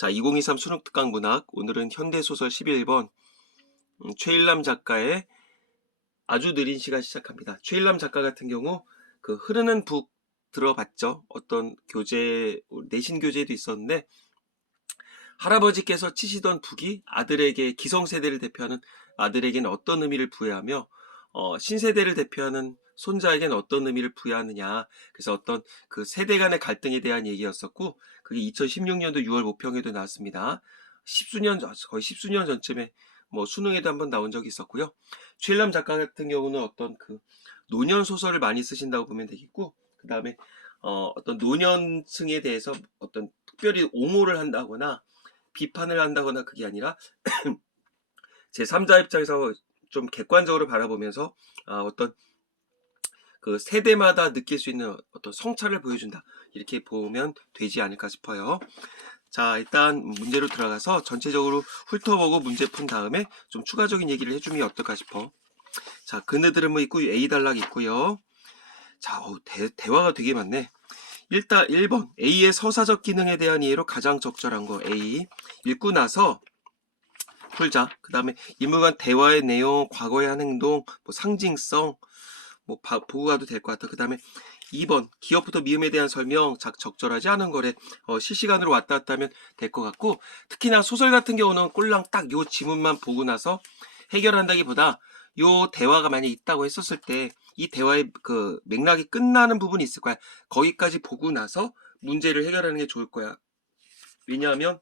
자, 2023 수능 특강 문학, 오늘은 현대소설 11번 최일남 작가의 아주 느린 시가 시작합니다. 최일남 작가 같은 경우 그 흐르는 북 들어봤죠? 어떤 교재, 내신 교재도 있었는데 할아버지께서 치시던 북이 아들에게, 기성세대를 대표하는 아들에게는 어떤 의미를 부여하며 신세대를 대표하는 손자에게는 어떤 의미를 부여하느냐. 그래서 어떤 그 세대 간의 갈등에 대한 얘기였었고, 그게 2016년도 6월 모평에도 나왔습니다. 거의 십수년 전쯤에 뭐 수능에도 한번 나온 적이 있었고요. 최일남 작가 같은 경우는 어떤 그 노년 소설을 많이 쓰신다고 보면 되겠고, 그 다음에 어떤 노년층에 대해서 어떤 특별히 옹호를 한다거나 비판을 한다거나 그게 아니라 제3자 입장에서 좀 객관적으로 바라보면서 어떤 그 세대마다 느낄 수 있는 어떤 성찰을 보여준다, 이렇게 보면 되지 않을까 싶어요. 자, 일단 문제로 들어가서 전체적으로 훑어보고 문제 푼 다음에 좀 추가적인 얘기를 해주면 어떨까 싶어. 자, 그네들은 뭐 있고 A 단락 있고요. 자, 대화가 되게 많네. 일단 1번 A의 서사적 기능에 대한 이해로 가장 적절한 거 A 읽고 나서 풀자. 그 다음에 인물간 대화의 내용, 과거의 한 행동, 뭐 상징성 뭐 보고 가도 될 것 같아. 그 다음에 2번 기업부터 미음에 대한 설명, 적절하지 않은 거래. 실시간으로 왔다 갔다 하면 될 것 같고, 특히나 소설 같은 경우는 꼴랑 딱 요 지문만 보고 나서 해결한다기보다 요 대화가 만약에 있다고 했었을 때 이 대화의 그 맥락이 끝나는 부분이 있을 거야. 거기까지 보고 나서 문제를 해결하는 게 좋을 거야. 왜냐하면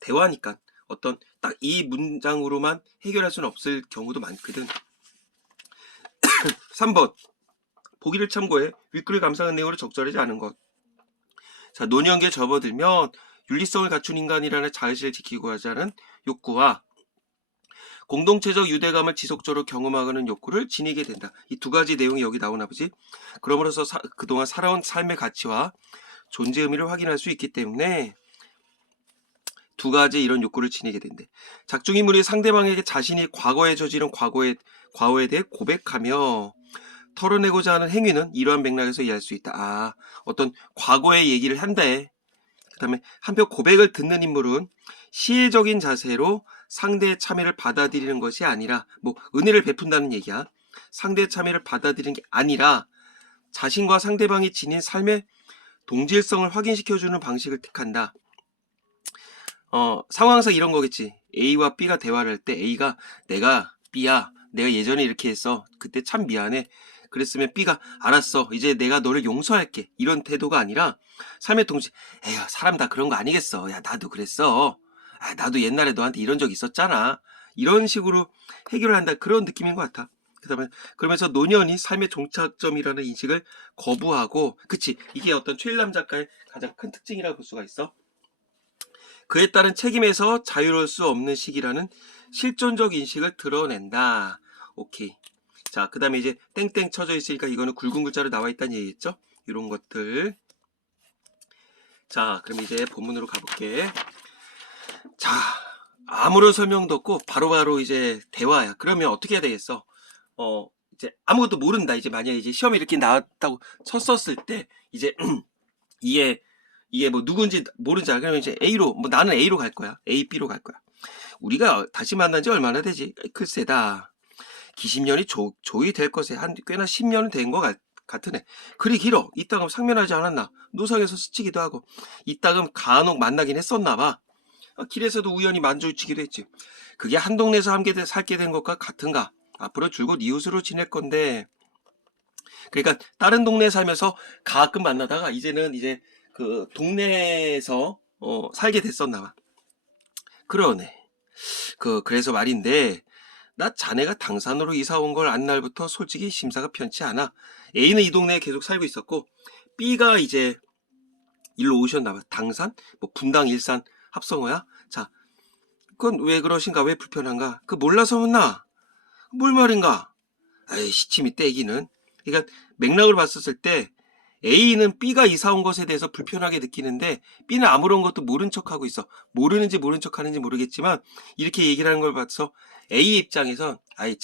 대화니까 어떤 딱 이 문장으로만 해결할 수는 없을 경우도 많거든. 3번 보기를 참고해 윗글을 감상한 내용으로 적절하지 않은 것. 자, 노년기에 접어들면 윤리성을 갖춘 인간이라는 자의식을 지키고 하자는 욕구와 공동체적 유대감을 지속적으로 경험하는 욕구를 지니게 된다. 이 두 가지 내용이 여기 나오나 보지. 그러므로서 그동안 살아온 삶의 가치와 존재 의미를 확인할 수 있기 때문에 두 가지 이런 욕구를 지니게 된대. 작중인물이 상대방에게 자신이 과거에 저지른 과거에 대해 고백하며 털어내고자 하는 행위는 이러한 맥락에서 이해할 수 있다. 어떤 과거의 얘기를 한대. 그 다음에 한편 고백을 듣는 인물은 시혜적인 자세로 상대의 참여를 받아들이는 것이 아니라, 뭐 은혜를 베푼다는 얘기야. 상대의 참여를 받아들이는 게 아니라 자신과 상대방이 지닌 삶의 동질성을 확인시켜주는 방식을 택한다. 상황상 이런 거겠지. A와 B가 대화를 할 때 A가 내가 B야, 내가 예전에 이렇게 했어. 그때 참 미안해. 그랬으면 B가 알았어. 이제 내가 너를 용서할게. 이런 태도가 아니라 삶의 동질. 에휴, 사람 다 그런 거 아니겠어. 야, 나도 그랬어. 나도 옛날에 너한테 이런 적 있었잖아. 이런 식으로 해결을 한다. 그런 느낌인 것 같아. 그다음에 그러면서 노년이 삶의 종착점이라는 인식을 거부하고, 그치? 이게 어떤 최일남 작가의 가장 큰 특징이라고 볼 수가 있어. 그에 따른 책임에서 자유로울 수 없는 시기라는 실존적 인식을 드러낸다. 오케이. 자, 그 다음에 이제 땡땡 쳐져 있으니까 이거는 굵은 글자로 나와 있다는 얘기겠죠? 이런 것들. 자, 그럼 이제 본문으로 가볼게. 자, 아무런 설명도 없고 바로바로 이제 대화야. 그러면 어떻게 해야 되겠어? 이제 아무것도 모른다. 이제 만약에 이제 시험에 이렇게 나왔다고 쳤었을 때 이제 이게 뭐 누군지 모르지. 그러면 이제 A로, 뭐 나는 A로 갈 거야. A, B로 갈 거야. 우리가 다시 만난 지 얼마나 되지? 글쎄다. 기십년이 조이 될 것에 한 꽤나 10년은 된 것 같으네. 그리 길어. 이따금 상면하지 않았나? 노상에서 스치기도 하고. 이따금 간혹 만나긴 했었나 봐. 길에서도 우연히 만주치기도 했지. 그게 한 동네에서 함께 살게 된 것과 같은가? 앞으로 줄곧 이웃으로 지낼 건데. 그러니까 다른 동네에 살면서 가끔 만나다가 이제는 이제 그 동네에서 살게 됐었나 봐. 그러네. 그래서 말인데, 나 자네가 당산으로 이사 온 걸 안 날부터 솔직히 심사가 편치 않아. A는 이 동네에 계속 살고 있었고, B가 이제 일로 오셨나 봐. 당산? 뭐 분당, 일산, 합성어야? 자, 그건 왜 그러신가? 왜 불편한가? 몰라서 묻나? 뭘 말인가? 아이, 시침이 떼기는. 그러니까 맥락을 봤었을 때 A는 B가 이사 온 것에 대해서 불편하게 느끼는데 B는 아무런 것도 모른 척하고 있어. 모르는지 모른 척하는지 모르겠지만 이렇게 얘기를 하는 걸 봐서 A 입장에선 아이,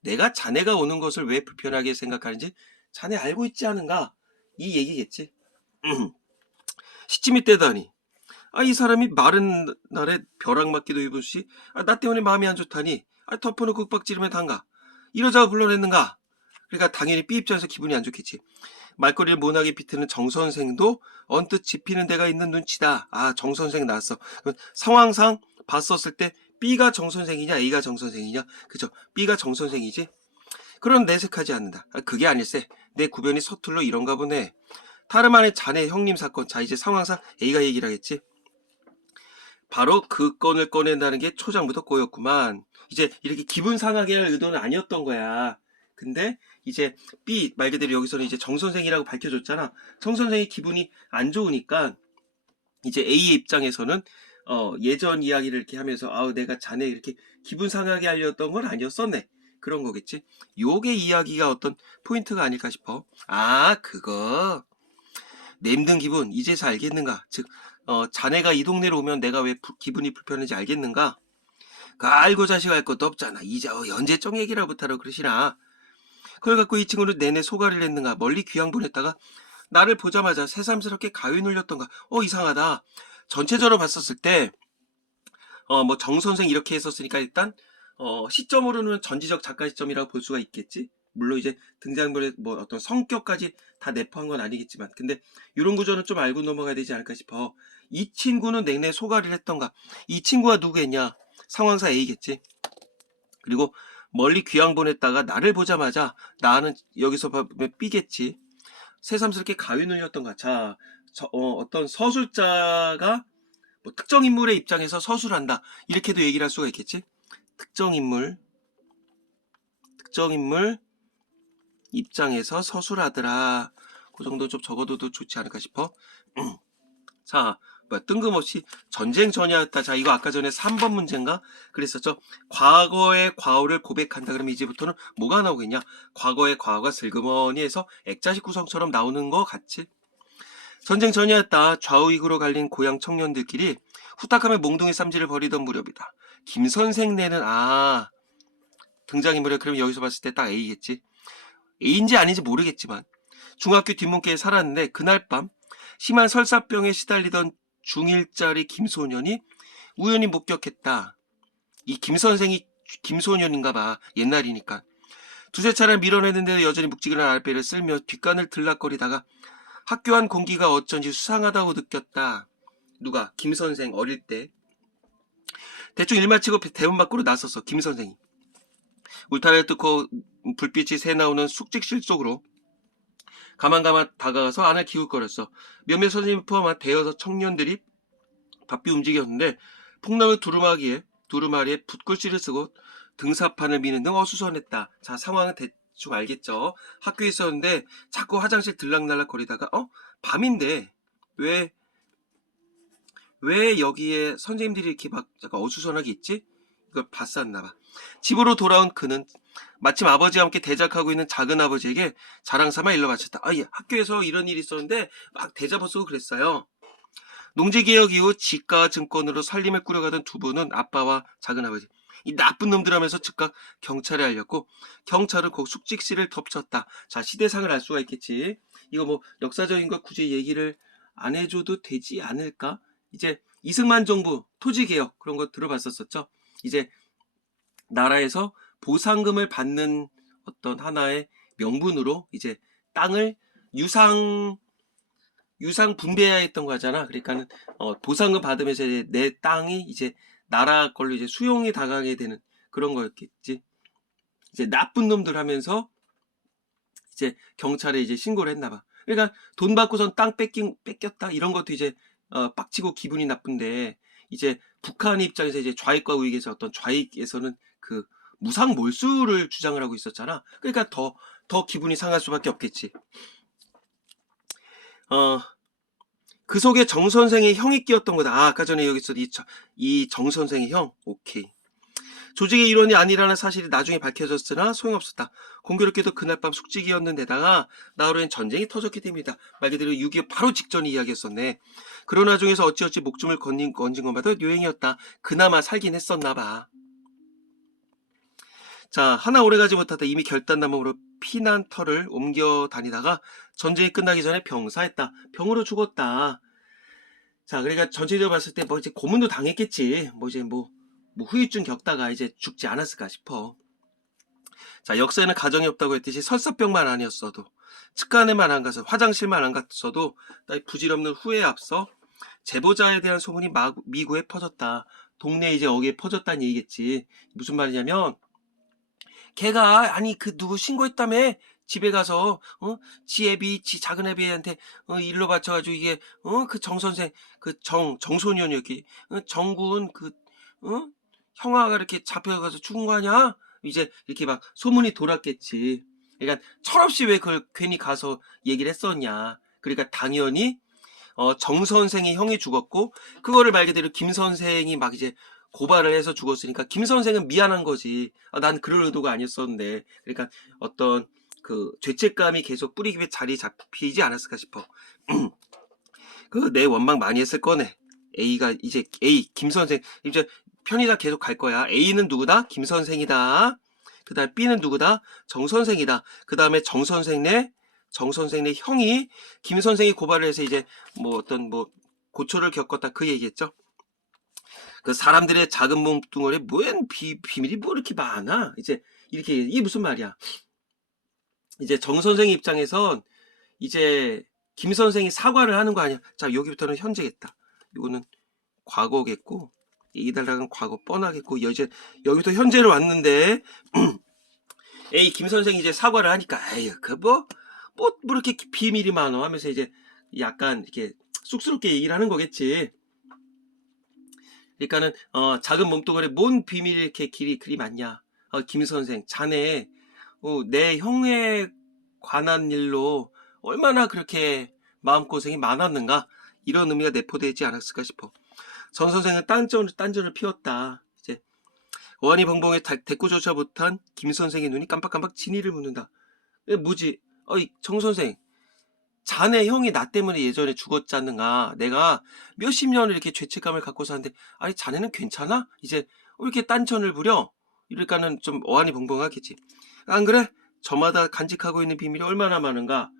내가 자네가 오는 것을 왜 불편하게 생각하는지 자네 알고 있지 않은가? 이 얘기겠지. 시침이 떼다니. 이 사람이 마른 날에 벼락 맞기도 입으시, 나 때문에 마음이 안 좋다니, 덮어놓고 윽박 지르며 단가. 이러자고 불러냈는가? 그러니까 당연히 B 입장에서 기분이 안 좋겠지. 말거리를 모나게 비트는 정 선생도 언뜻 짚히는 데가 있는 눈치다. 정 선생 나왔어. 상황상 봤었을 때 B가 정 선생이냐 A가 정 선생이냐, 그죠? B가 정 선생이지. 그런 내색하지 않는다. 그게 아닐세. 내 구변이 서툴러 이런가 보네. 다름 아닌 자네 형님 사건. 자, 이제 상황상 A가 얘기를 하겠지. 바로 그 건을 꺼낸다는 게 초장부터 꼬였구만. 이제 이렇게 기분 상하게 할 의도는 아니었던 거야. 근데 이제 B 말 그대로 여기서는 이제 정 선생이라고 밝혀줬잖아. 정 선생이 기분이 안 좋으니까 이제 A의 입장에서는 예전 이야기를 이렇게 하면서 내가 자네 이렇게 기분 상하게 하려던 건 아니었었네. 그런 거겠지. 요게 이야기가 어떤 포인트가 아닐까 싶어. 그거. 내 힘든 기분 이제서 알겠는가? 즉 자네가 이 동네로 오면 내가 왜 기분이 불편한지 알겠는가? 알고 자식 알 것도 없잖아. 이제 언제적 얘기라부터 하러 그러시나. 그걸 갖고 이 친구는 내내 소가리를 했는가. 멀리 귀양 보냈다가 나를 보자마자 새삼스럽게 가위 눌렸던가. 이상하다. 전체적으로 봤었을 때 뭐 정선생 이렇게 했었으니까 일단 시점으로는 전지적 작가 시점이라고 볼 수가 있겠지. 물론 이제 등장인물의 뭐 어떤 성격까지 다 내포한 건 아니겠지만, 근데 이런 구조는 좀 알고 넘어가야 되지 않을까 싶어. 이 친구는 내내 소가리를 했던가. 이 친구가 누구겠냐? 상황사 A겠지. 그리고 멀리 귀양 보냈다가 나를 보자마자 나는 여기서 보면 B겠지. 새삼스럽게 가위 눌렸던가. 자, 어떤 서술자가 뭐 특정 인물의 입장에서 서술한다. 이렇게도 얘기를 할 수가 있겠지. 특정 인물 입장에서 서술하더라. 그 정도 좀 적어둬도 좋지 않을까 싶어. 자, 뜬금없이 전쟁 전야였다. 자, 이거 아까 전에 3번 문제인가? 그랬었죠. 과거의 과오를 고백한다. 그러면 이제부터는 뭐가 나오겠냐? 과거의 과오가 슬그머니 해서 액자식 구성처럼 나오는 거 같지? 전쟁 전야였다. 좌우익으로 갈린 고향 청년들끼리 후딱하면 몽둥이 쌈질을 벌이던 무렵이다. 김 선생네는 등장인물이야. 그럼 여기서 봤을 때 딱 A겠지. A인지 아닌지 모르겠지만 중학교 뒷문교에 살았는데 그날 밤 심한 설사병에 시달리던 중1짜리 김소년이 우연히 목격했다. 이 김선생이 김소년인가 봐. 옛날이니까. 두세 차례 밀어내는데도 여전히 묵직한 알배를 쓸며 뒷간을 들락거리다가 학교 안 공기가 어쩐지 수상하다고 느꼈다. 누가? 김선생 어릴 때. 대충 일 마치고 대문 밖으로 나섰어. 김선생이. 울타리를 뚫고 불빛이 새나오는 숙직실 속으로 가만가만 다가가서 안을 기웃거렸어. 몇몇 선생님 포함한 대여섯 청년들이 바삐 움직였는데 폭넓은 두루마리에 붓글씨를 쓰고 등사판을 미는 등 어수선했다. 자, 상황은 대충 알겠죠. 학교에 있었는데 자꾸 화장실 들락날락 거리다가 밤인데 왜 여기에 선생님들이 이렇게 막 약간 어수선하게 있지? 이걸 봤었나봐. 집으로 돌아온 그는 마침 아버지와 함께 대작하고 있는 작은 아버지에게 자랑삼아 일러 바쳤다. 예, 학교에서 이런 일이 있었는데 막 대잡아 쓰고 그랬어요. 농지개혁 이후 지가 증권으로 살림을 꾸려가던 두 분은 아빠와 작은 아버지, 이 나쁜 놈들 하면서 즉각 경찰에 알렸고 경찰은 곧 숙직실을 덮쳤다. 자, 시대상을 알 수가 있겠지. 이거 뭐 역사적인 거 굳이 얘기를 안 해줘도 되지 않을까? 이제 이승만 정부 토지개혁 그런 거 들어봤었죠. 이제 나라에서 보상금을 받는 어떤 하나의 명분으로 이제 땅을 유상 분배했던 거잖아. 그러니까는 보상금 받으면서 이제 내 땅이 이제 나라 걸로 이제 수용이 당하게 되는 그런 거였겠지. 이제 나쁜 놈들 하면서 이제 경찰에 이제 신고를 했나 봐. 그러니까 돈 받고선 땅 뺏겼다 이런 것도 이제 빡치고 기분이 나쁜데, 이제 북한 입장에서 이제 좌익과 우익에서 어떤 좌익에서는 그 무상 몰수를 주장을 하고 있었잖아. 그러니까 더 기분이 상할 수밖에 없겠지. 그 속에 정 선생의 형이 끼었던 거다. 아까 전에 여기서 이 정 선생의 형. 오케이. 조직의 일원이 아니라는 사실이 나중에 밝혀졌으나 소용없었다. 공교롭게도 그날 밤 숙직이었는데다가 나흘후엔 전쟁이 터졌기 때문이다. 말 그대로 6.25 바로 직전 이야기였었네. 그런 와중에서 어찌어찌 목숨을 건진 것마다 요행이었다. 그나마 살긴 했었나 봐. 자, 하나 오래가지 못하다 이미 결단나무로 피난터를 옮겨 다니다가 전쟁이 끝나기 전에 병사했다. 병으로 죽었다. 자, 그러니까 전체적으로 봤을 때 뭐 이제 고문도 당했겠지. 뭐 이제 뭐 후유증 겪다가 이제 죽지 않았을까 싶어. 자, 역사에는 가정이 없다고 했듯이 설사병만 아니었어도, 측간에만 안 가서, 화장실만 안 갔어도 부질없는 후회에 앞서 제보자에 대한 소문이 미구에 퍼졌다. 동네에 이제 어귀에 퍼졌다는 얘기겠지. 무슨 말이냐면, 걔가 아니 그 누구 신고했다며, 집에 가서 지 애비, 지 작은 애비한테 일로 바쳐가지고 이게 그 정 선생, 그 정소년이었기, 정군 그 형아가 이렇게 잡혀가서 죽은 거 아니야? 이제 이렇게 막 소문이 돌았겠지. 그러니까 철없이 왜 그걸 괜히 가서 얘기를 했었냐. 그러니까 당연히 정 선생이 형이 죽었고, 그거를 말 그대로 김 선생이 막 이제 고발을 해서 죽었으니까 김 선생은 미안한 거지. 난 그럴 의도가 아니었었는데. 그러니까 어떤 그 죄책감이 계속 뿌리기 자리 잡히지 않았을까 싶어. 그 내 원망 많이 했을 거네. A가 이제 김 선생 이제 편의다 계속 갈 거야. A는 누구다? 김 선생이다. 그 다음 B는 누구다? 정 선생이다. 그 다음에 정 선생네 형이 김 선생이 고발을 해서 이제 뭐 어떤 뭐 고초를 겪었다 그 얘기했죠. 그 사람들의 작은 몸뚱아리에 뭐엔 비밀이 뭐 이렇게 많아. 이제 이렇게 이게 무슨 말이야. 이제 정 선생 입장에선 이제 김 선생이 사과를 하는 거 아니야. 자, 여기부터는 현재겠다. 이거는 과거겠고, 이 달락은 과거 뻔하겠고, 이제 여기부터 현재로 왔는데 에이 김 선생이 이제 사과를 하니까 에이 그 뭐 이렇게 비밀이 많어 하면서 이제 약간 이렇게 쑥스럽게 얘기를 하는 거겠지. 그러니까는 작은 몸뚱아리 뭔 비밀이 이렇게 길이 그리 많냐. 김 선생 자네 내 형에 관한 일로 얼마나 그렇게 마음고생이 많았는가, 이런 의미가 내포되지 않았을까 싶어. 정 선생은 딴전을 피웠다. 이제 어안이 벙벙해 대꾸조차 못한 김 선생의 눈이 깜빡깜빡 진이를 묻는다. 뭐지? 정 선생, 자네 형이 나 때문에 예전에 죽었지 않는가? 내가 몇십 년을 이렇게 죄책감을 갖고 사는데, 아니 자네는 괜찮아? 이제 이렇게 딴전을 부려? 이러니까는 좀 어안이 벙벙하겠지. 안 그래? 저마다 간직하고 있는 비밀이 얼마나 많은가?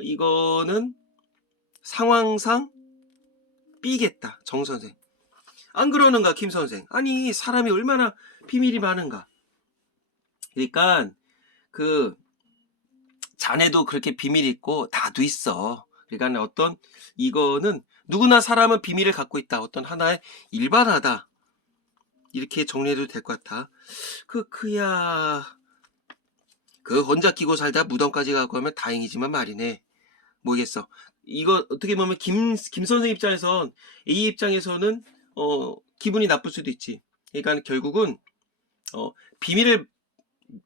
이거는 상황상 삐겠다, 정 선생. 안 그러는가, 김 선생? 아니 사람이 얼마나 비밀이 많은가? 그러니까 그 자네도 그렇게 비밀이 있고 나도 있어. 그러니까 어떤 이거는 누구나 사람은 비밀을 갖고 있다. 어떤 하나의 일반화다. 이렇게 정리해도 될 것 같아. 그야 그 혼자 끼고 살다 무덤까지 가고 하면 다행이지만 말이네. 뭐겠어. 이거 어떻게 보면 김 선생 입장에선 A 입장에서는 기분이 나쁠 수도 있지. 그러니까 결국은 비밀을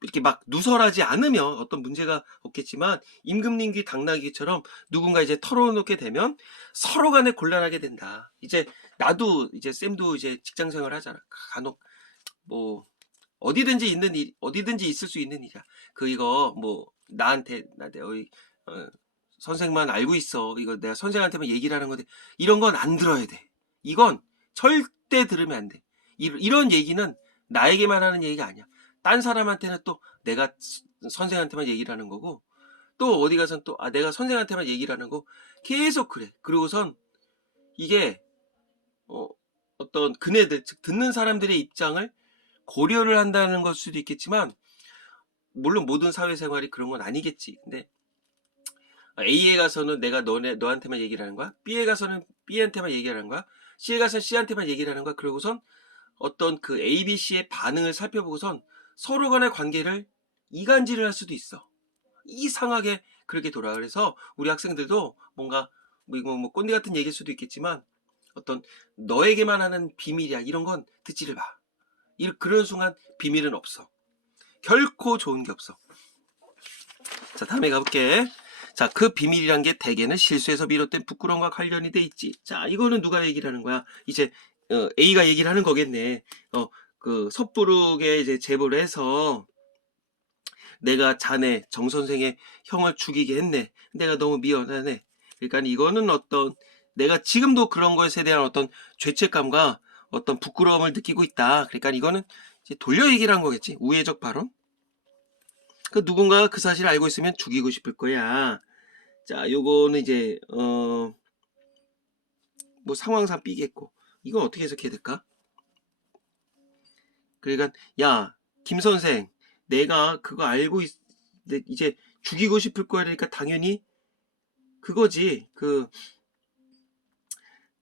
이렇게 막 누설하지 않으면 어떤 문제가 없겠지만, 임금님귀 당나귀처럼 누군가 이제 털어놓게 되면 서로 간에 곤란하게 된다. 이제 나도 이제 쌤도 이제 직장 생활 하잖아. 간혹 뭐 어디든지 있을 수 있는 일이야. 이거 뭐 나한테 선생만 알고 있어. 이거 내가 선생한테만 얘기를 하는 건데, 이런 건 안 들어야 돼. 이건 절대 들으면 안 돼. 이런 얘기는 나에게만 하는 얘기가 아니야. 딴 사람한테는 또 내가 선생한테만 얘기를 하는 거고, 또 어디 가선 또 내가 선생한테만 얘기를 하는 거, 계속 그래. 그리고선 이게 어떤 그네들, 즉 듣는 사람들의 입장을 고려를 한다는 걸 수도 있겠지만, 물론 모든 사회생활이 그런 건 아니겠지. 근데 A에 가서는 내가 너한테만 얘기를 하는 거야. B에 가서는 B한테만 얘기를 하는 거야. C에 가서는 C한테만 얘기를 하는 거야. 그러고선 어떤 그 A, B, C의 반응을 살펴보고선 서로 간의 관계를 이간질을 할 수도 있어. 이상하게 그렇게 돌아. 그래서 우리 학생들도 뭔가 뭐 꼰대 같은 얘기일 수도 있겠지만, 어떤 너에게만 하는 비밀이야 이런 건 듣지를 마. 그런 순간 비밀은 없어. 결코 좋은 게 없어. 자, 다음에 가볼게. 자, 그 비밀이란 게 대개는 실수에서 비롯된 부끄러움과 관련이 돼 있지. 자, 이거는 누가 얘기를 하는 거야? 이제 A가 얘기를 하는 거겠네. 그 섣부르게 이제 제보를 해서 내가 자네 정 선생의 형을 죽이게 했네. 내가 너무 미안하네. 그러니까 이거는 어떤 내가 지금도 그런 것에 대한 어떤 죄책감과 어떤 부끄러움을 느끼고 있다. 그러니까 이거는 이제 돌려 얘기를 한 거겠지. 우회적 발언. 그 누군가가 그 사실을 알고 있으면 죽이고 싶을 거야. 자, 요거는 이제 뭐 상황상 삐겠고. 이건 어떻게 해석해야 될까? 그러니까 야, 김 선생, 내가 그거 알고 이제 죽이고 싶을 거야. 그러니까 당연히 그거지.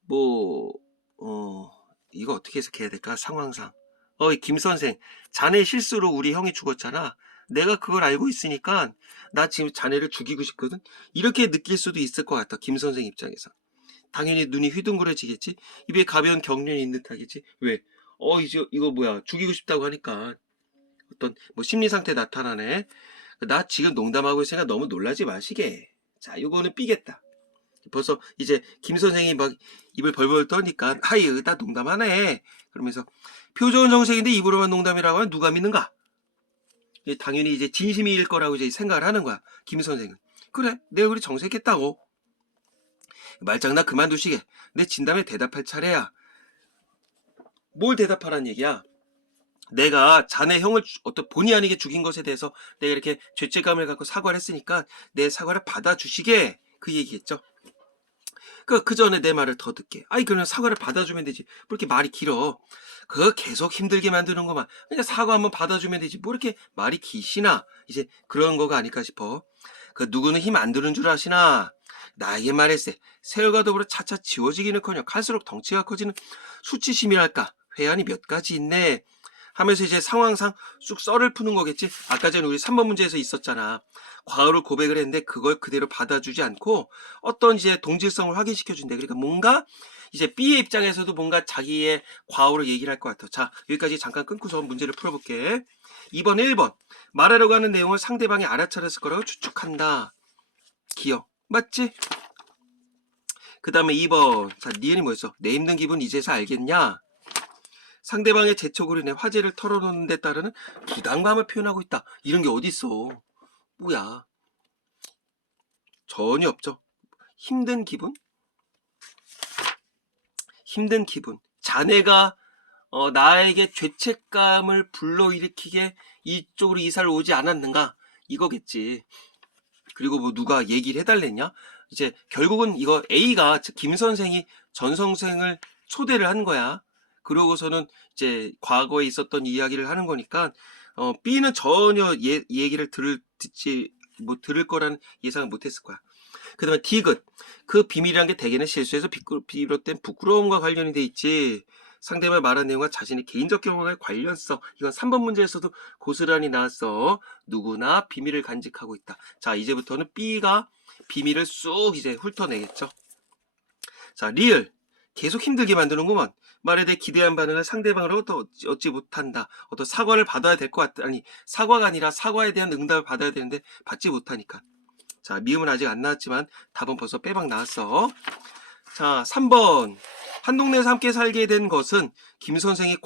뭐, 어, 이거 어떻게 해석해야 될까? 상황상. 김 선생, 자네 실수로 우리 형이 죽었잖아. 내가 그걸 알고 있으니까 나 지금 자네를 죽이고 싶거든. 이렇게 느낄 수도 있을 것 같다. 김 선생 입장에서. 당연히 눈이 휘둥그레지겠지. 입에 가벼운 경련이 있는 듯하겠지. 왜? 이제 이거 뭐야? 죽이고 싶다고 하니까 어떤 뭐 심리 상태 나타나네. 나 지금 농담하고 있으니까 너무 놀라지 마시게. 자, 요거는 삐겠다. 벌써 이제 김 선생이 막 입을 벌벌 떠니까 하이, 나 농담하네. 그러면서 표정은 정색인데 입으로만 농담이라고 하면 누가 믿는가? 당연히 이제 진심일 거라고 이제 생각을 하는 거야. 김 선생은. 그래, 내 얼굴이 정색했다고. 말장난 그만두시게. 내 진담에 대답할 차례야. 뭘 대답하란 얘기야? 내가 자네 형을 어떤 본의 아니게 죽인 것에 대해서 내가 이렇게 죄책감을 갖고 사과를 했으니까 내 사과를 받아주시게. 그 얘기했죠. 그 전에 내 말을 더 듣게. 아이, 그냥 사과를 받아주면 되지. 뭐 이렇게 말이 길어. 그거 계속 힘들게 만드는구만. 그냥 사과 한번 받아주면 되지. 뭐 이렇게 말이 기시나. 이제 그런 거가 아닐까 싶어. 그 누구는 힘 안 드는 줄 아시나? 나에게 말했세. 세월과 더불어 차차 지워지기는커녕 갈수록 덩치가 커지는 수치심이랄까. 회한이 몇 가지 있네. 하면서 이제 상황상 쑥 썰을 푸는 거겠지. 아까 전에 우리 3번 문제에서 있었잖아. 과오를 고백을 했는데 그걸 그대로 받아주지 않고 어떤 이제 동질성을 확인시켜준대. 그러니까 뭔가 이제 B의 입장에서도 뭔가 자기의 과오를 얘기를 할 것 같아. 자, 여기까지 잠깐 끊고서 문제를 풀어볼게. 2번, 1번. 말하려고 하는 내용을 상대방이 알아차렸을 거라고 추측한다. 기억. 맞지? 그 다음에 2번. 자, 니은이 뭐였어? 내 힘든 기분 이제서 알겠냐? 상대방의 재촉으로 인해 화제를 털어놓는 데 따르는 부담감을 표현하고 있다. 이런 게 어딨어. 뭐야. 전혀 없죠. 힘든 기분? 힘든 기분. 자네가 나에게 죄책감을 불러일으키게 이쪽으로 이사를 오지 않았는가? 이거겠지. 그리고 뭐 누가 얘기를 해달랬냐? 이제 결국은 이거 A가 즉 김 선생이 전 선생을 초대를 한 거야. 그러고서는 이제 과거에 있었던 이야기를 하는 거니까 B는 전혀 얘기를 들을 거라는 예상을 못했을 거야. 그 다음에 D긋. 그 비밀이란 게 대개는 실수에서 비롯된 부끄러움과 관련이 돼 있지. 상대방 말한 내용과 자신의 개인적 경험과 관련성. 이건 3번 문제에서도 고스란히 나왔어. 누구나 비밀을 간직하고 있다. 자, 이제부터는 B가 비밀을 쑥 이제 훑어내겠죠. 자, 리을. 계속 힘들게 만드는구먼. 말에 대해 기대한 반응을 상대방으로부터 얻지 못한다. 어떤 사과를 받아야 될 것 같다. 아니, 사과가 아니라 사과에 대한 응답을 받아야 되는데 받지 못하니까. 자, 미음은 아직 안 나왔지만 답은 벌써 빼박 나왔어. 자, 3번. 한 동네에서 함께 살게 된 것은 김 선생이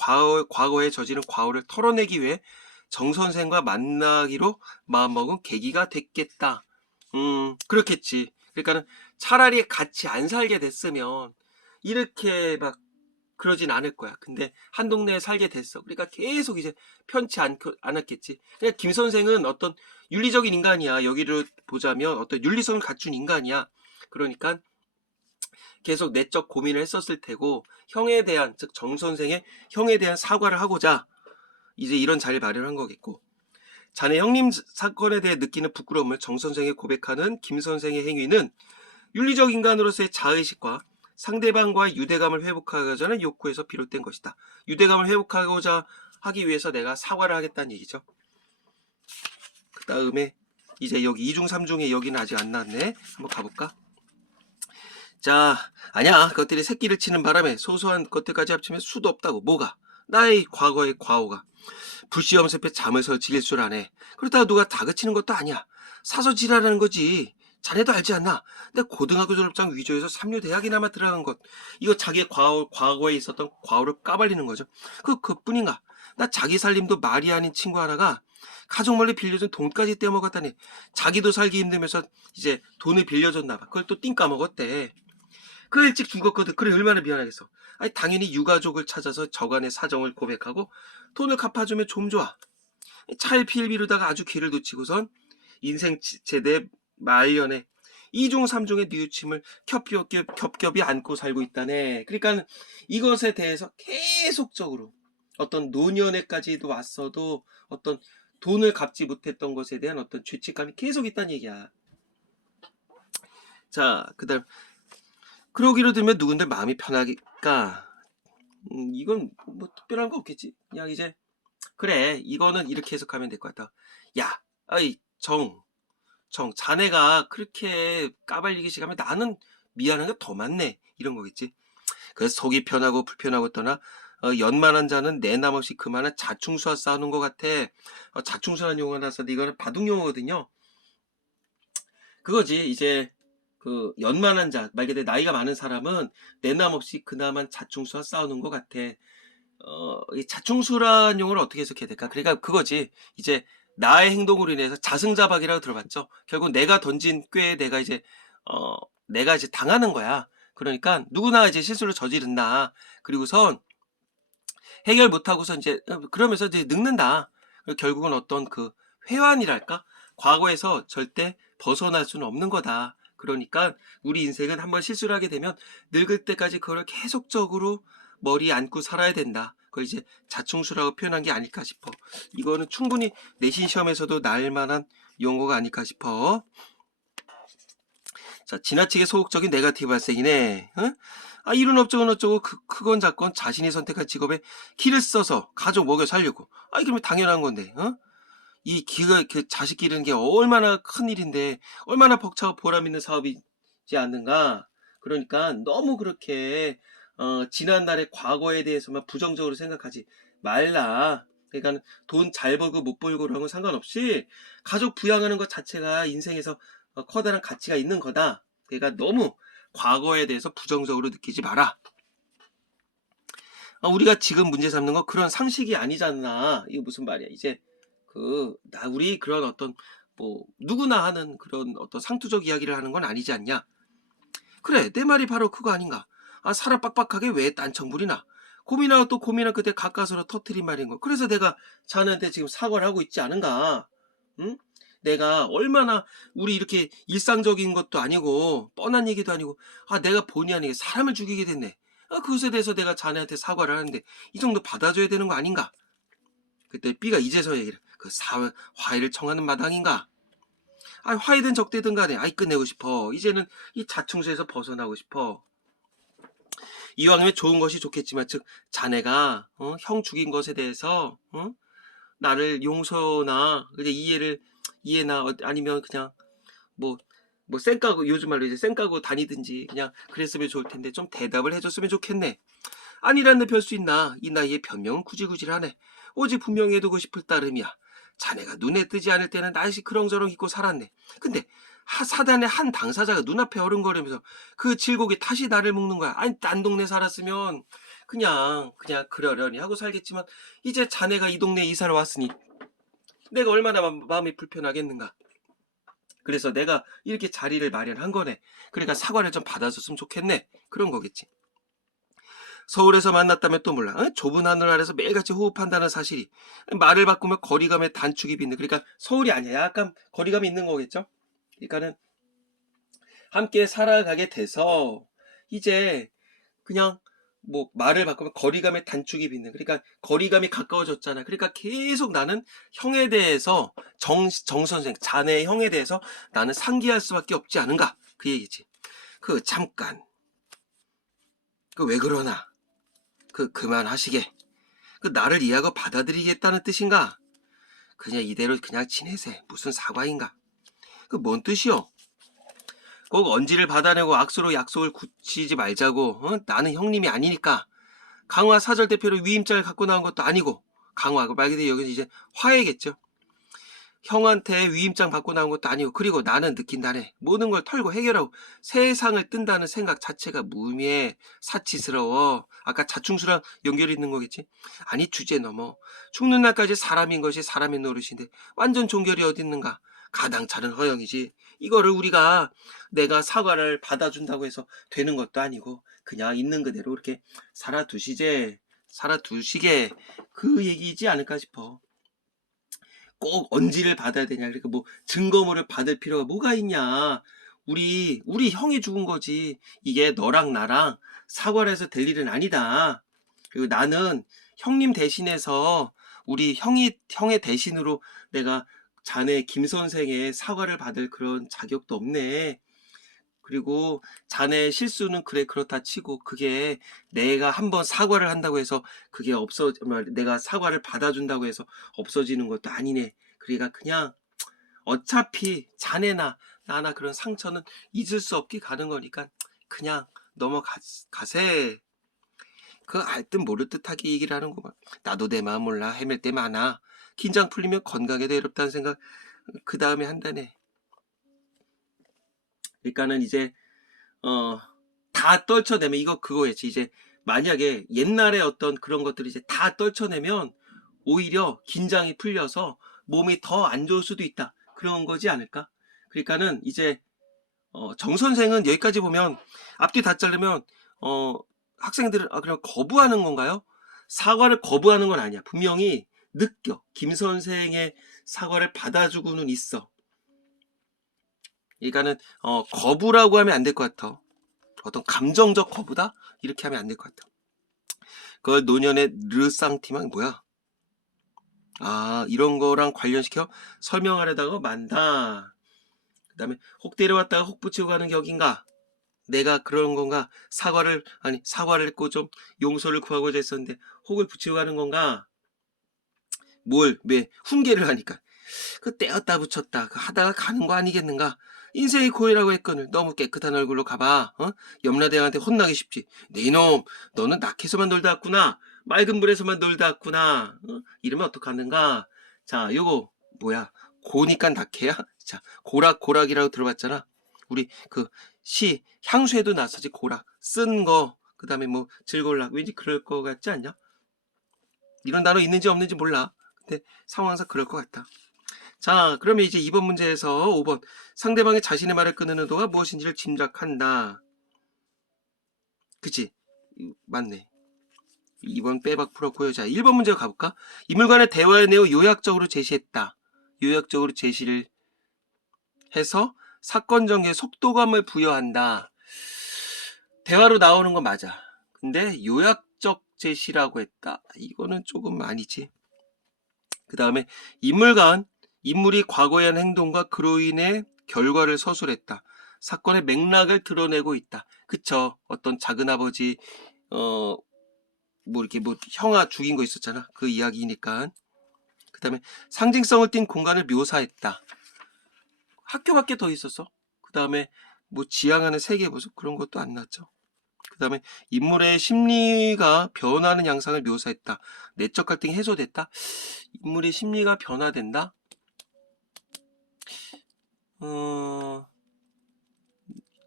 과거에 저지른 과오를 털어내기 위해 정 선생과 만나기로 마음먹은 계기가 됐겠다. 그렇겠지. 그러니까는 차라리 같이 안 살게 됐으면 이렇게 막 그러진 않을 거야. 근데 한 동네에 살게 됐어. 그러니까 계속 이제 편치 않았겠지. 그냥 김 선생은 어떤 윤리적인 인간이야. 여기를 보자면 어떤 윤리성을 갖춘 인간이야. 그러니까 계속 내적 고민을 했었을 테고 형에 대한 즉 정 선생의 형에 대한 사과를 하고자 이제 이런 자리를 마련한 거겠고 자네 형님 사건에 대해 느끼는 부끄러움을 정 선생에 고백하는 김 선생의 행위는 윤리적 인간으로서의 자의식과 상대방과의 유대감을 회복하고자 하는 욕구에서 비롯된 것이다. 유대감을 회복하고자 하기 위해서 내가 사과를 하겠다는 얘기죠. 그 다음에 이제 여기 2중 3중에 여기는 아직 안 나왔네. 한번 가볼까? 자, 아니야. 그것들이 새끼를 치는 바람에 소소한 것들까지 합치면 수도 없다고. 뭐가? 나의 과거의 과오가. 불시험습에 잠에서 지릴 줄 아네. 그렇다고 누가 다그치는 것도 아니야. 사서 지랄하는 거지. 자네도 알지 않나? 내 고등학교 졸업장 위조해서 삼류대학이나마 들어간 것. 이거 자기의 과거에 있었던 과오를 까발리는 거죠. 그뿐인가? 나 자기 살림도 말이 아닌 친구 하나가 가족 몰래 빌려준 돈까지 떼어먹었다니. 자기도 살기 힘들면서 이제 돈을 빌려줬나 봐. 그걸 또 띵 까먹었대. 그 일찍 죽었거든. 그래 얼마나 미안하겠어. 아니 당연히 유가족을 찾아서 저간의 사정을 고백하고 돈을 갚아주면 좀 좋아. 차일피일 미루다가 아주 기를 놓치고선 인생 제대 말년에 2중 3중의 뉘우침을 겹겹이 안고 살고 있다네. 그러니까 이것에 대해서 계속적으로 어떤 노년에까지도 왔어도 어떤 돈을 갚지 못했던 것에 대한 어떤 죄책감이 계속 있다는 얘기야. 자, 그다음 그러기로 되면 누군들 마음이 편하니까 이건 뭐 특별한 거 없겠지. 그냥 이제 그래, 이거는 이렇게 해석하면 될 것 같다. 야, 아이 자네가 그렇게 까발리기 시작하면 나는 미안한 게 더 많네, 이런 거겠지. 그래서 속이 편하고 불편하고 떠나 연만한 자는 내남 없이 그만한 자충수와 싸우는 것 같아. 자충수라는 용어가 나서 이거는 바둑 용어거든요. 그거지. 이제 그 연만한 자, 말 그대로 나이가 많은 사람은 내남 없이 그나마 자충수와 싸우는 것 같아. 이 자충수란 용어를 어떻게 해석해야 될까? 그러니까 그거지. 이제 나의 행동으로 인해서 자승자박이라고 들어봤죠. 결국 내가 던진 꾀에 내가 이제 당하는 거야. 그러니까 누구나 이제 실수를 저지른다. 그리고선 해결 못하고서 이제 그러면서 이제 늙는다. 결국은 어떤 그 회환이랄까? 과거에서 절대 벗어날 수는 없는 거다. 그러니까 우리 인생은 한번 실수를 하게 되면 늙을 때까지 그걸 계속적으로 머리에 안고 살아야 된다. 그걸 이제 자충수라고 표현한 게 아닐까 싶어. 이거는 충분히 내신 시험에서도 나올 만한 용어가 아닐까 싶어. 자, 지나치게 소극적인 네거티브 발생이네. 응? 이런 어쩌고 저쩌고 크건 작건 자신이 선택한 직업에 기를 써서 가족 먹여 살려고. 그러면 당연한 건데. 이 기가 그 자식 기르는 게 얼마나 큰 일인데 얼마나 벅차고 보람 있는 사업이지 않는가. 그러니까 너무 그렇게 지난날의 과거에 대해서만 부정적으로 생각하지 말라. 그러니까 돈 잘 벌고 못 벌고라는 건 상관없이 가족 부양하는 것 자체가 인생에서 커다란 가치가 있는 거다. 그러니까 너무 과거에 대해서 부정적으로 느끼지 마라. 우리가 지금 문제 삼는 건 그런 상식이 아니잖아. 이거 무슨 말이야. 이제 우리 그런 어떤 뭐 누구나 하는 그런 어떤 상투적 이야기를 하는 건 아니지 않냐. 그래, 내 말이 바로 그거 아닌가. 사람 빡빡하게 왜 딴청부리나. 고민하고 또 고민하고 그때 가까스로 터트린 말인 거. 그래서 내가 자네한테 지금 사과를 하고 있지 않은가. 응? 내가 얼마나 우리 이렇게 일상적인 것도 아니고 뻔한 얘기도 아니고 내가 본의 아니게 사람을 죽이게 됐네. 그것에 대해서 내가 자네한테 사과를 하는데 이 정도 받아줘야 되는 거 아닌가. 그때 B가 이제서 얘기를 화해를 청하는 마당인가. 화해든 적대든 간에 끝내고 싶어. 이제는 이 자충수에서 벗어나고 싶어. 이왕이면 좋은 것이 좋겠지만 즉 자네가 형 죽인 것에 대해서 나를 용서나 이해나 아니면 그냥 뭐 쌩까고 요즘 말로 이제 쌩까고 다니든지 그냥 그랬으면 좋을 텐데 좀 대답을 해줬으면 좋겠네. 아니란 데 별 수 있나. 이 나이에 변명은 구질구질하네. 오직 분명해두고 싶을 따름이야. 자네가 눈에 뜨지 않을 때는 날씨 그렁저렁 잊고 살았네. 근데 사단의 한 당사자가 눈앞에 어른거리면서 그 질곡이 다시 나를 먹는 거야. 딴 동네 살았으면 그냥 그러려니 하고 살겠지만 이제 자네가 이 동네에 이사를 왔으니 내가 얼마나 마음이 불편하겠는가. 그래서 내가 이렇게 자리를 마련한 거네. 그러니까 사과를 좀 받아줬으면 좋겠네. 그런 거겠지. 서울에서 만났다면 또 몰라. 좁은 하늘 아래서 매일같이 호흡한다는 사실이 말을 바꾸면 거리감의 단축이 빚는. 그러니까 서울이 아니야. 약간 거리감이 있는 거겠죠. 그러니까는 함께 살아가게 돼서 이제 그냥 뭐 말을 바꾸면 거리감의 단축이 빚는. 그러니까 거리감이 가까워졌잖아. 그러니까 계속 나는 형에 대해서 정 선생 자네 형에 대해서 나는 상기할 수밖에 없지 않은가. 그 얘기지. 잠깐 왜 그러나 그만하시게. 나를 이해하고 받아들이겠다는 뜻인가? 그냥 이대로 그냥 지내세. 무슨 사과인가? 뭔 뜻이요? 꼭 언지를 받아내고 악수로 약속을 굳히지 말자고. 나는 형님이 아니니까. 강화 사절 대표로 위임장을 갖고 나온 것도 아니고. 강화가 말 그대로 여기서 이제 화해겠죠. 형한테 위임장 받고 나온 것도 아니고. 그리고 나는 느낀다네. 모든 걸 털고 해결하고 세상을 뜬다는 생각 자체가 무의미해. 사치스러워. 아까 자충수랑 연결이 있는 거겠지. 아니 주제 넘어. 죽는 날까지 사람인 것이 사람의 노릇인데 완전 종결이 어디 있는가. 가당차는 허영이지. 이거를 우리가 내가 사과를 받아준다고 해서 되는 것도 아니고 그냥 있는 그대로 이렇게 살아두시게 그 얘기이지 않을까 싶어. 꼭 언지를 받아야 되냐. 그러니까 뭐 증거물을 받을 필요가 뭐가 있냐. 우리 형이 죽은 거지. 이게 너랑 나랑 사과를 해서 될 일은 아니다. 그리고 나는 형님 대신해서 우리 형의 대신으로 내가 자네 김 선생의 사과를 받을 그런 자격도 없네. 그리고 자네 실수는 그래 그렇다 치고 그게 내가 한번 사과를 한다고 해서 그게 내가 사과를 받아준다고 해서 없어지는 것도 아니네. 그러니까 그냥 어차피 자네나 나나 그런 상처는 잊을 수 없게 가는 거니까 그냥 넘어가세. 그 알 듯 모를 듯하게 얘기를 하는구만. 나도 내 마음 몰라 헤맬 때 많아. 긴장 풀리면 건강에도 해롭다는 생각 그 다음에 한다네. 그러니까는 이제 다 떨쳐내면 이거 그거였지. 이제 만약에 옛날에 어떤 그런 것들이 이제 다 떨쳐내면 오히려 긴장이 풀려서 몸이 더 안 좋을 수도 있다. 그런 거지 않을까? 그러니까는 이제 정 선생은 여기까지 보면 앞뒤 다 자르면 학생들은 그냥 거부하는 건가요? 사과를 거부하는 건 아니야. 분명히 느껴. 김 선생의 사과를 받아주고는 있어. 그러니까는 거부라고 하면 안 될 것 같아. 어떤 감정적 거부다? 이렇게 하면 안 될 것 같아. 그 노년의 르상티망 뭐야? 아, 이런 거랑 관련시켜 설명하려다가 만다. 그 다음에 혹 데려왔다가 혹 붙이고 가는 격인가? 내가 그런 건가? 사과를 했고 좀 용서를 구하고자 했었는데 혹을 붙이고 가는 건가? 왜 훈계를 하니까 그 떼었다 붙였다 하다가 가는 거 아니겠는가? 인생이 고이라고 했거늘 너무 깨끗한 얼굴로 가봐. 염라대왕한테 혼나기 쉽지. 네 이놈 너는 낙해서만 놀다 왔구나. 맑은 물에서만 놀다 왔구나. 이러면 어떡하는가? 자 요거 뭐야? 고니까 낙해야? 자 고락이라고 들어봤잖아. 우리 그 시 향수에도 나서지. 고락 쓴 거. 그 다음에 뭐 즐거울락 왠지 그럴 거 같지 않냐? 이런 단어 있는지 없는지 몰라. 근데 상황상 그럴 것 같다. 자, 그러면 이제 2번 문제에서 5번. 상대방이 자신의 말을 끊는 의도가 무엇인지를 짐작한다. 그치? 맞네. 2번 빼박 풀었고요. 자, 1번 문제 가볼까? 인물간의 대화의 내용 요약적으로 제시했다. 요약적으로 제시를 해서 사건 전개에 속도감을 부여한다. 대화로 나오는 건 맞아. 근데 요약적 제시라고 했다. 이거는 조금 아니지. 그 다음에 인물이 과거에 한 행동과 그로 인해 결과를 서술했다. 사건의 맥락을 드러내고 있다. 그쵸? 어떤 작은아버지 이렇게 형아 죽인 거 있었잖아. 그 이야기니까. 그 다음에 상징성을 띤 공간을 묘사했다. 학교 밖에 더 있었어. 그 다음에 지향하는 세계 모습 그런 것도 안 났죠. 그 다음에 인물의 심리가 변하는 양상을 묘사했다. 내적 갈등이 해소됐다. 인물의 심리가 변화된다.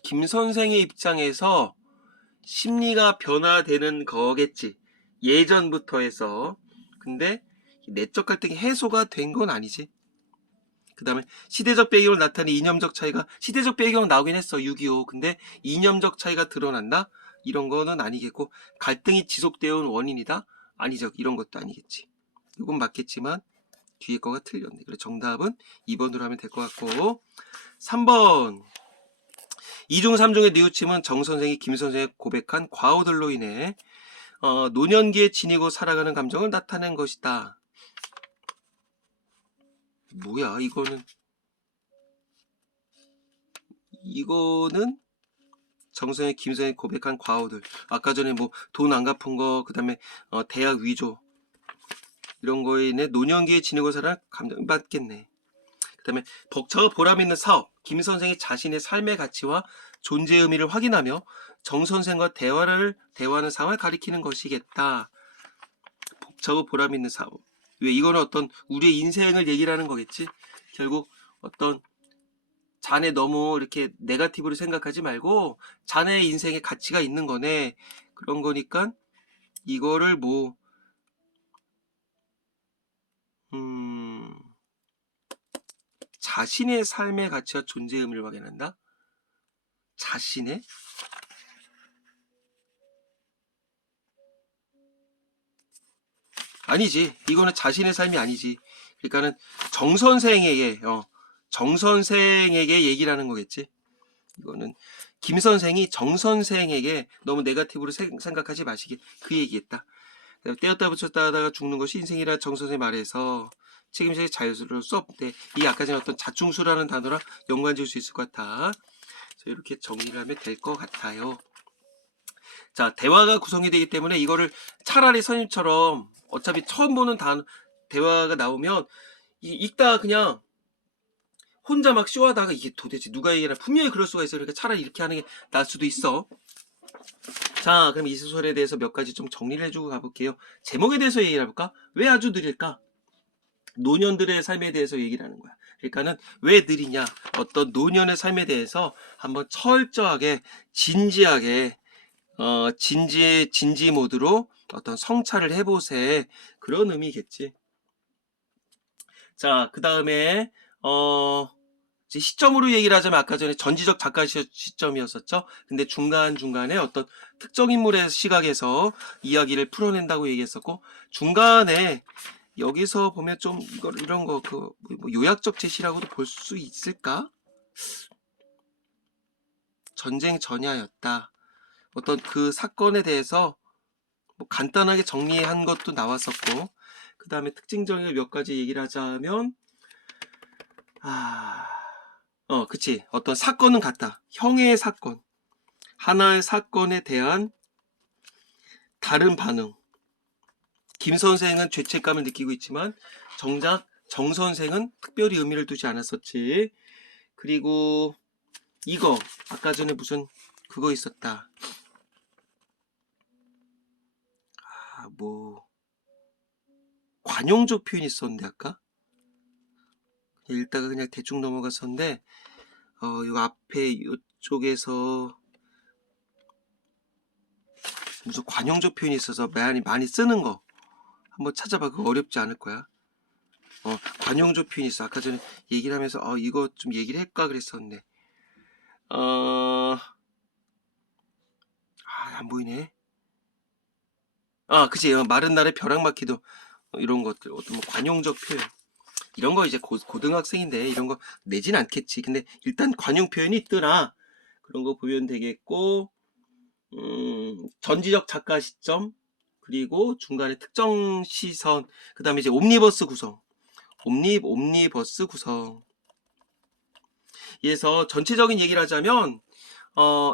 김 선생의 입장에서 심리가 변화되는 거겠지. 예전부터 해서. 근데 내적 갈등이 해소가 된 건 아니지. 그 다음에 시대적 배경을 나타내는 이념적 차이가 시대적 배경 나오긴 했어. 6.25. 근데 이념적 차이가 드러난다? 이런 거는 아니겠고 갈등이 지속되어 온 원인이다? 아니죠. 이런 것도 아니겠지. 이건 맞겠지만 뒤에 거가 틀렸네. 그래서 정답은 2번으로 하면 될 것 같고 3번 이중 삼중의 뉘우침은 정 선생이 김 선생의 고백한 과오들로 인해 노년기에 지니고 살아가는 감정을 나타낸 것이다. 뭐야 이거는 정선의 김선의 고백한 과오들. 아까 전에 돈 안 갚은 거, 그 다음에 대학 위조 이런 거에 인해 노년기에 지니고 살아가는 감정이 맞겠네. 그 다음에 벅차고 보람 있는 사업. 김 선생이 자신의 삶의 가치와 존재의 의미를 확인하며 정 선생과 대화하는 상황을 가리키는 것이겠다. 벅차고 보람 있는 사업. 왜 이거는 어떤 우리의 인생을 얘기를 하는 거겠지. 결국 어떤 자네 너무 이렇게 네거티브로 생각하지 말고 자네의 인생에 가치가 있는 거네. 그런 거니까 이거를 자신의 삶의 가치와 존재의 의미를 확인한다? 자신의? 아니지. 이거는 자신의 삶이 아니지. 그러니까는 정 선생에게 얘기를 하는 거겠지. 이거는 김 선생이 정 선생에게 너무 네거티브로 생각하지 마시길 그 얘기했다. 떼었다 붙였다 하다가 죽는 것이 인생이라 정 선생이 말해서 책임질 자유스러울 수 없대. 이 아까 전에 어떤 자충수라는 단어랑 연관 지을 수 있을 것 같아. 이렇게 정리를 하면 될 것 같아요. 자, 대화가 구성이 되기 때문에 이거를 차라리 선생님처럼 어차피 처음 보는 대화가 나오면 읽다가 그냥 혼자 막 쇼하다가 이게 도대체 누가 얘기하나 분명히 그럴 수가 있어. 그러니까 차라리 이렇게 하는 게 나을 수도 있어. 자, 그럼 이 소설에 대해서 몇 가지 좀 정리를 해주고 가볼게요. 제목에 대해서 얘기를 해볼까? 왜 아주 느릴까? 노년들의 삶에 대해서 얘기를 하는 거야. 그러니까는 왜 느리냐? 어떤 노년의 삶에 대해서 한번 철저하게 진지하게 진지 모드로 어떤 성찰을 해보세. 그런 의미겠지. 자, 그 다음에 시점으로 얘기를 하자면 아까 전에 전지적 작가 시점이었었죠. 근데 중간중간에 어떤 특정 인물의 시각에서 이야기를 풀어낸다고 얘기했었고, 중간에 여기서 보면 좀 이런 거 뭐 요약적 제시라고도 볼 수 있을까? 전쟁 전야였다. 어떤 그 사건에 대해서 뭐 간단하게 정리한 것도 나왔었고, 그 다음에 특징적인 몇 가지 얘기를 하자면, 그치. 어떤 사건은 같다. 형의 사건. 하나의 사건에 대한 다른 반응. 김 선생은 죄책감을 느끼고 있지만 정작 정 선생은 특별히 의미를 두지 않았었지. 그리고 이거 아까 전에 무슨 그거 있었다. 뭐 관용적 표현이 있었는데 아까 읽다가 그냥 대충 넘어갔었는데 요 앞에 요쪽에서 무슨 관용적 표현이 있어서 많이 쓰는 거 한번 찾아봐. 그거 어렵지 않을 거야. 관용적 표현이 있어. 아까 전에 얘기를 하면서 이거 좀 얘기를 할까 그랬었는데 안 보이네. 그치. 마른 날에 벼락 맞기도 이런 것들 어떤 뭐 관용적 표현 이런 거 이제 고등학생인데 이런 거 내진 않겠지. 근데 일단 관용 표현이 있더라. 그런 거 보면 되겠고 전지적 작가 시점 그리고 중간에 특정 시선 그 다음에 이제 옴니버스 구성 옴니버스 구성. 그래서 전체적인 얘기를 하자면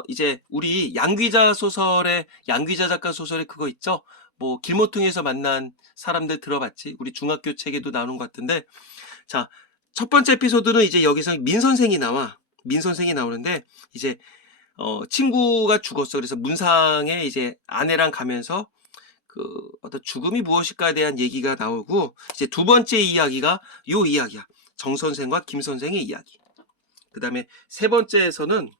이제 우리 양귀자 작가 소설에 그거 있죠? 뭐 길모퉁이에서 만난 사람들 들어봤지? 우리 중학교 책에도 나오는 것 같은데, 자, 첫 번째 에피소드는 이제 여기서 민 선생이 나오는데 이제 친구가 죽었어. 그래서 문상에 이제 아내랑 가면서 그 어떤 죽음이 무엇일까에 대한 얘기가 나오고, 이제 두 번째 이야기가 요 이야기야. 정 선생과 김 선생의 이야기. 그 다음에 세 번째에서는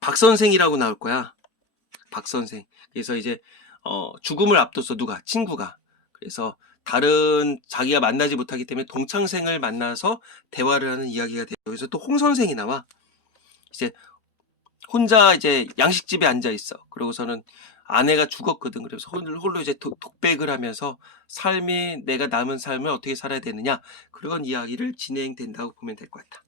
박 선생이라고 나올 거야. 박 선생. 그래서 이제 죽음을 앞둬서 친구가. 그래서 다른 자기가 만나지 못하기 때문에 동창생을 만나서 대화를 하는 이야기가 돼요. 그래서 또 홍 선생이 나와. 이제 혼자 이제 양식집에 앉아 있어. 그러고서는 아내가 죽었거든. 그래서 홀로 이제 독백을 하면서 내가 남은 삶을 어떻게 살아야 되느냐. 그런 이야기를 진행된다고 보면 될 것 같다.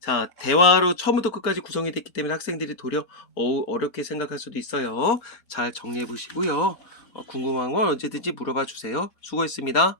자, 대화로 처음부터 끝까지 구성이 됐기 때문에 학생들이 도리어 어렵게 생각할 수도 있어요. 잘 정리해 보시고요. 궁금한 건 언제든지 물어봐 주세요. 수고했습니다.